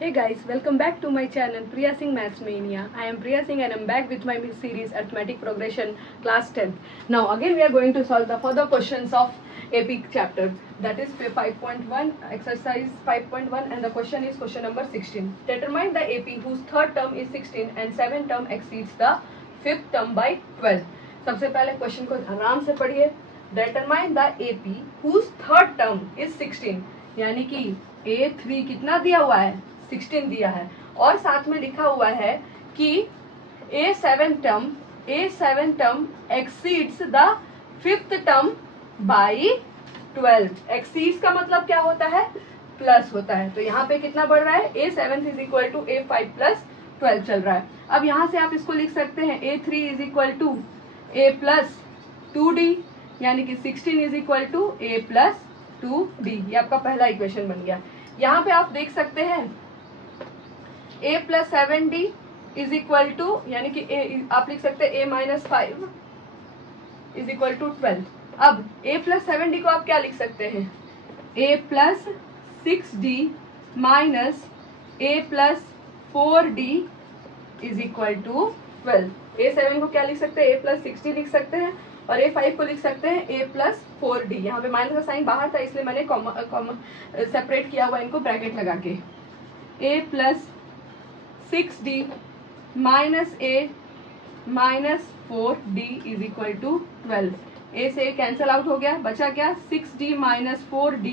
Hey guys, welcome back to my channel Priya Singh Maths Mania. I am Priya Singh and I'm back with my series Arithmetic Progression class 10th. Now again we are going to solve the further questions of AP chapter, that is 5.1 exercise 5.1, and the question is question number 16. Determine the AP whose third term is 16 and seventh term exceeds the fifth term by 12. सबसे पहले question को आराम से पढ़िए. Determine the AP whose third term is 16, यानी कि A3 कितना दिया हुआ है, 16 दिया है, और साथ में लिखा हुआ है कि A7 term exceeds the fifth term by 12. exceeds का मतलब क्या होता है, प्लस होता है. तो यहाँ पे कितना बढ़ रहा है, A7 is equal to A5 plus 12 चल रहा है. अब यहाँ से आप इसको लिख सकते हैं A3 is equal to A plus 2D, यानी कि 16 is equal to A plus 2D. ये आपका पहला इक्वेशन बन गया. यहाँ पे आप देख सकते हैं A plus 7D is equal to, यानी कि आप लिख सकते हैं A minus 5 is equal to 12. अब A प्लस 7D को आप क्या लिख सकते हैं, A plus 6D minus A plus 4D is equal to 12. A7 को क्या लिख सकते हैं, A प्लस 6D लिख सकते हैं, और A5 को लिख सकते हैं A प्लस 4D. यहाँ पे माइनस का साइन बाहर था इसलिए मैंने सेपरेट किया हुआ इनको ब्रैकेट लगा के. A plus 6D minus A minus 4D is equal to 12. A से कैंसल आउट हो गया, बचा क्या, 6D minus 4D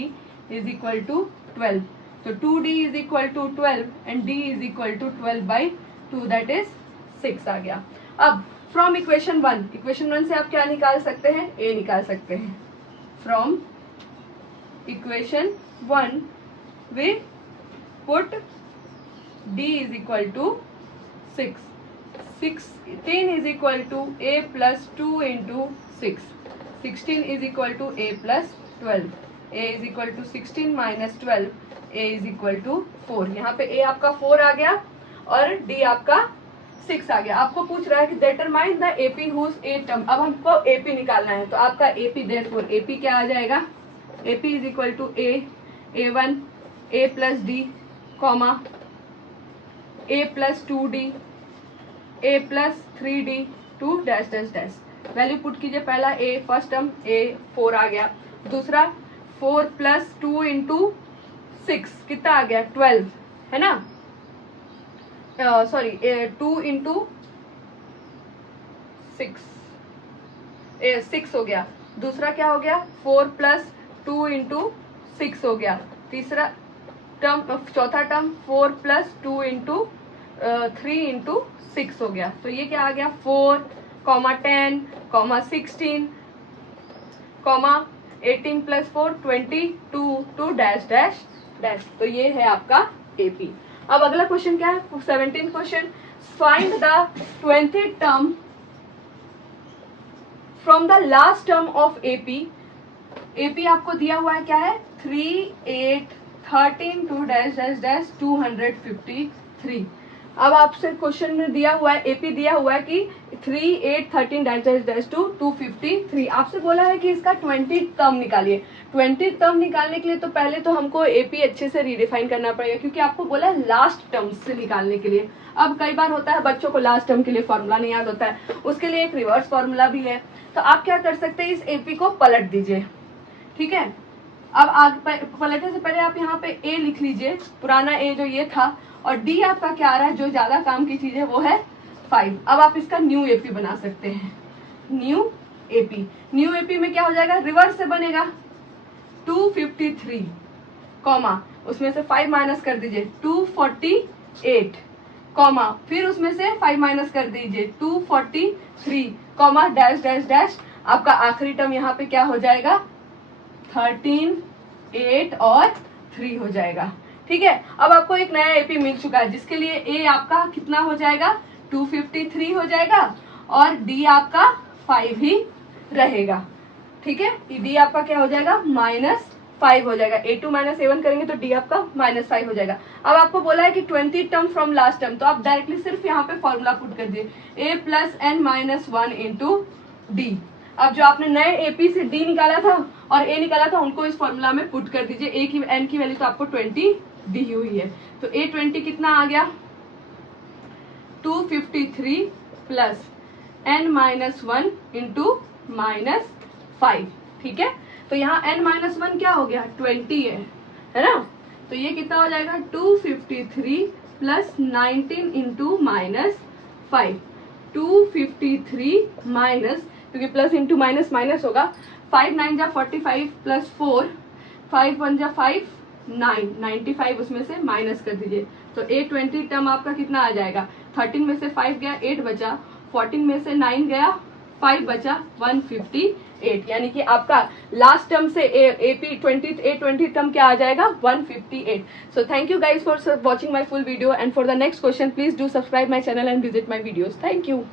is equal to 12. तो 2D is equal to 12 and D is equal to 12 by 2, that is 6 आ गया. अब from equation 1 से आप क्या निकाल सकते हैं, A निकाल सकते हैं. From equation 1 we put D is equal to 6. 16 is equal to A plus 2 into 6. 16 is equal to A plus 12. A is equal to 16 minus 12. A is equal to 4. यहाँ पे A आपका 4 आ गया और D आपका 6 आ गया. आपको पूछ रहा है कि determine the AP whose A term. अब हमको AP निकालना है, तो आपका AP therefore AP क्या आ जाएगा, AP is equal to A, A1, A plus D, comma A plus 2D, A plus 3D, 2 dash dash dash. Value put कीजिए. पहला A फर्स्ट टर्म A 4 आ गया, दूसरा 4 प्लस 2 इंटू 6 कितना आ गया, 12 है ना, सॉरी 2 इंटू 6 हो गया. दूसरा क्या हो गया, 4 प्लस 2 इंटू 6 हो गया. तीसरा टर्म, चौथा टर्म 4 प्लस 2 इंटू 3 इंटू 6 हो गया. तो ये क्या आ गया, 4, 10, 16, 18 प्लस 4 22, 2 डैश डैश डैश. तो ये है आपका AP. अब अगला क्वेश्चन क्या है, 17 question. Find the 20th term from the last term of AP. AP आपको दिया हुआ है क्या है, 3, 8, 13, 2 डैश डैश डैश 253. अब आपसे क्वेश्चन में दिया हुआ है, AP दिया हुआ है कि 3, 8, 13 डैश डैश डैश टू 253. आपसे बोला है कि इसका 20th टर्म निकालिए. 20th टर्म निकालने के लिए तो पहले तो हमको AP अच्छे से रीडिफाइन करना पड़ेगा, क्योंकि आपको बोला है लास्ट टर्म से निकालने के लिए. अब कई बार होता है बच्चों को लास्ट टर्म के लिए फॉर्मूला नहीं याद होता है, उसके लिए एक रिवर्स फॉर्मूला भी है. तो आप क्या कर सकते हैं, इस AP को पलट दीजिए. ठीक है, अब आगे पलटने से पहले आप यहाँ पे A लिख लीजिए, पुराना A जो ये था, और D आपका क्या आ रहा है, जो ज्यादा काम की चीज है वो है 5. अब आप इसका न्यू AP बना सकते हैं. न्यू AP में क्या हो जाएगा, रिवर्स से बनेगा 253, कॉमा उसमें से 5 माइनस कर दीजिए 248, कॉमा फिर उसमें से 5 माइनस कर दीजिए 243, कॉमा डैश डैश डैश. आपका आखिरी टर्म यहाँ पे क्या हो जाएगा, 13, 8 और 3 हो जाएगा. ठीक है, अब आपको एक नया AP मिल चुका है, जिसके लिए A आपका कितना हो जाएगा, 253 हो जाएगा, और D आपका 5 ही रहेगा. ठीक है, D आपका क्या हो जाएगा, -5 हो जाएगा. A2 माइनस A1 करेंगे तो D आपका -5 हो जाएगा. अब आपको बोला है कि 20 टर्म फ्रॉम लास्ट टर्म, तो आप डायरेक्टली सिर्फ यहाँ पे फॉर्मूला पुट कर दिए, A plus n minus 1 into D. अब जो आपने नए AP से D निकाला था और A निकाला था, उनको इस फॉर्मूला में पुट कर दीजिए. A की n की वैल्यू तो आपको 20 दी हुई है। तो A20 कितना आ गया 253 प्लस n-1 इंटू -5, ठीक है। तो यहाँ n-1 क्या हो गया 20 है ना। तो ये कितना हो जाएगा 253 प्लस 19 इंटू -5, 253 माइनस, क्योंकि प्लस इंटू माइनस माइनस होगा, 5 9 जा 45 प्लस 4, 5 1 जा 5 9, 95 उसमें से माइनस कर दीजिए। तो A20 टर्म आपका कितना आ जाएगा 13 में से 5 गया 8 बचा, 14 में से 9 गया 5 बचा 158, यानी कि आपका लास्ट टर्म से A20 टर्म क्या आ जाएगा 158। So thank you guys for watching my full video and for the next question please do subscribe my channel and visit my videos. Thank you.